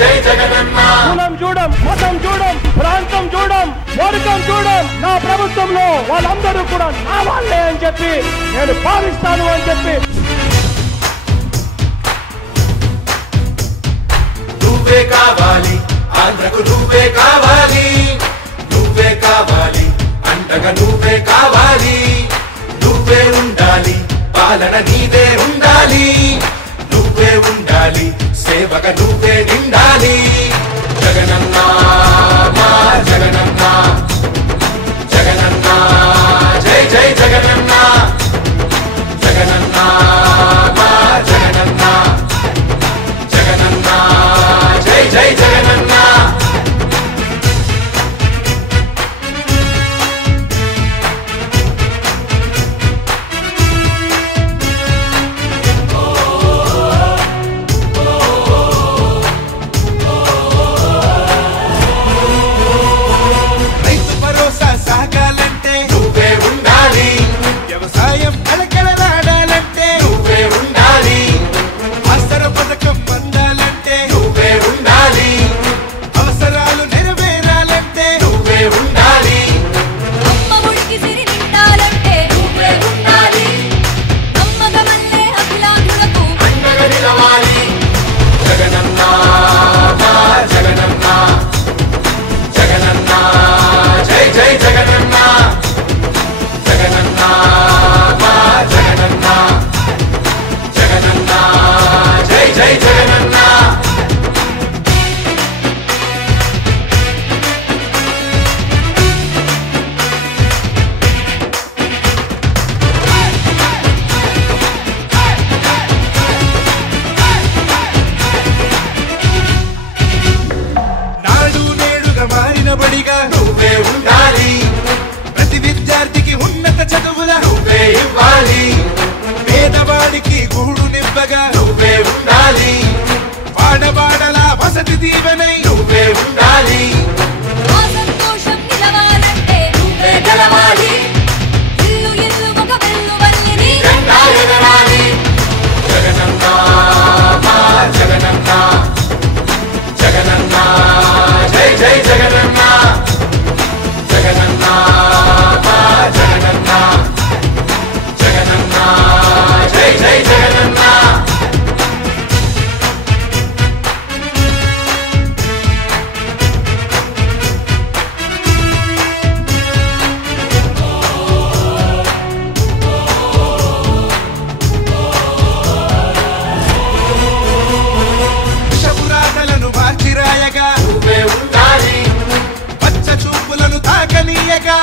జై జగనన్న కులం చూడం మతం చూడం ప్రాంతం చూడం వర్గం చూడం నా ప్రభుత్వంలో వాళ్ళందరూ కూడా నా వాళ్ళే అని చెప్పి నేను భావిస్తాను అని చెప్పి నువ్వే కావాలి ఆంధ్రకు నువ్వే కావాలి నువ్వే కావాలి అండగా నువ్వే కావాలి నువ్వే ఉండాలి పాలన నీదే ఉండాలి నువ్వే ఉండాలి సేవక నువ్వే నిండాలి జగనన్న మా జగనన్న జగనన్న జై జై జగనన్న జగనన్న మా జగనన్న జగనన్న జై జై జగనన్న నువ్వే ఉండాలి ప్రతి విద్యార్థికి ఉన్నత చదువుల నువ్వే ఇవ్వాలి పేదవాడికి గూడు నింపగా నువ్వే ఉండాలి వాడవాడల వసతి దీవెనై నువ్వే ఉండాలి సంతోషం నిలవాలంటే నువ్వే గెలవాలి ఇల్లు ఇల్లు ఒక వెల్లు వల్లిని జెండా ఎగరాలి జగనన్న మా జగనన్న జగనన్న జై జై జగనన్న జగనన్న మా జగనన్న జగనన్న జై జై జగనన్న విషపురాతలను మార్చిరాయగా నువ్వే ఉండాలి పచ్చ చూపులను తాకనీయగా